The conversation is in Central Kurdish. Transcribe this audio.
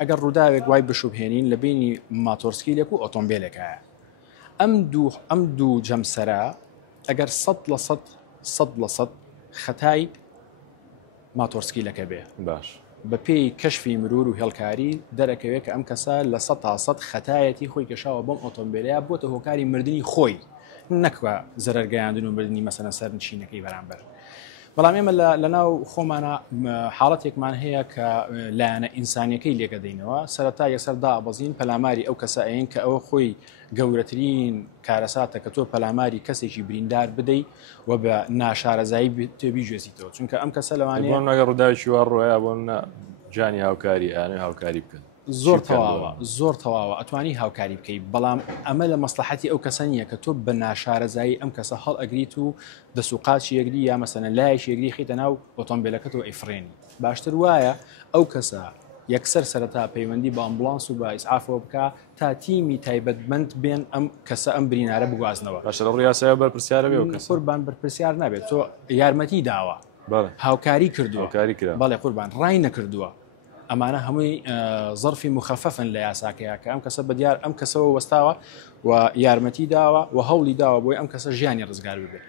ئەگەر ڕووداوێک وای بشوبهێنین لە بینی ماتۆرسکیلێک و ئۆتۆمبیلێکە ئەم دوو جەمسەرە ئەگەر 100% خەتای ماتۆرسکیلەکە بێ باش بە پێی کەشفی مرور و هێڵکاری دەرەکەوێت کە ئەم کەسە لە 100% خەتایەتی خۆی کەشاوە بەم ئۆتۆمبیلەیە بۆتە هۆکاری مردنی خۆی نەکوە زەرەرگەیاندن و مردنی مەسەنە سەر نشینەکەی بەرامبەر. بەڵام ئێمە لە ناو خۆمانە حاڵەتێکمان هەیە کە لایەنە ئینسانیەکەی لێگەدەینەوە سەرەتا یەکسەر دابەزین پەلاماری ئەو کەسەین کە ئەوە خۆی گەورەترین کارەساتە کە تۆ پەلاماری کەسێکی بریندار بدەیت و بە ناشارەزایی تێبی گوێزیتەوە چونکە ئەم کەسە لەوانەیە نەگە ڕووداوێکی وا ڕۆیە بۆ جانی هاوکاری ئەوێ هاوکاری بکەن زۆر تەواوە ئەتوانی هاوکاری بکەیت بەڵام ئەمە لە مەسلحەتی ئەو کەسە نییە کە تۆ بە ناشارەزایی ئەم کەسە هەڵ ئەگریت و دەسوقاتی یەکری یا مەسەنە لایەکی یەکری خیتە ناو ئۆتۆمبیلەکەت و ئەیفرێنی باشتر وایە ئەو کەسە یەکسەر سەرەتا پەیوەندی بە ئەمبولانس و بە ئیسعافەوە بکە تا تیمی تایبەتمەند بێن ئەم کەسە ئەم برینارە بگوازنەوە باشە لە ڕاستیە بەرپرسیارە بێ و کەس قوربان بەرپرسیار نابێت تۆ یارمەتی داوە هاوکاری کردووە بەڵێ قوربان ڕای نەکردووە ئەمانە هەمووی زەرفی مخەفەفن لە یاساکەیە کە ئەم کەسە بەدیار ئەم کەسەوە وەستاوە و یارمەتی داوە و هەوڵی داوە بۆی ئەم کەسە ژیانی ڕزگار ببێت.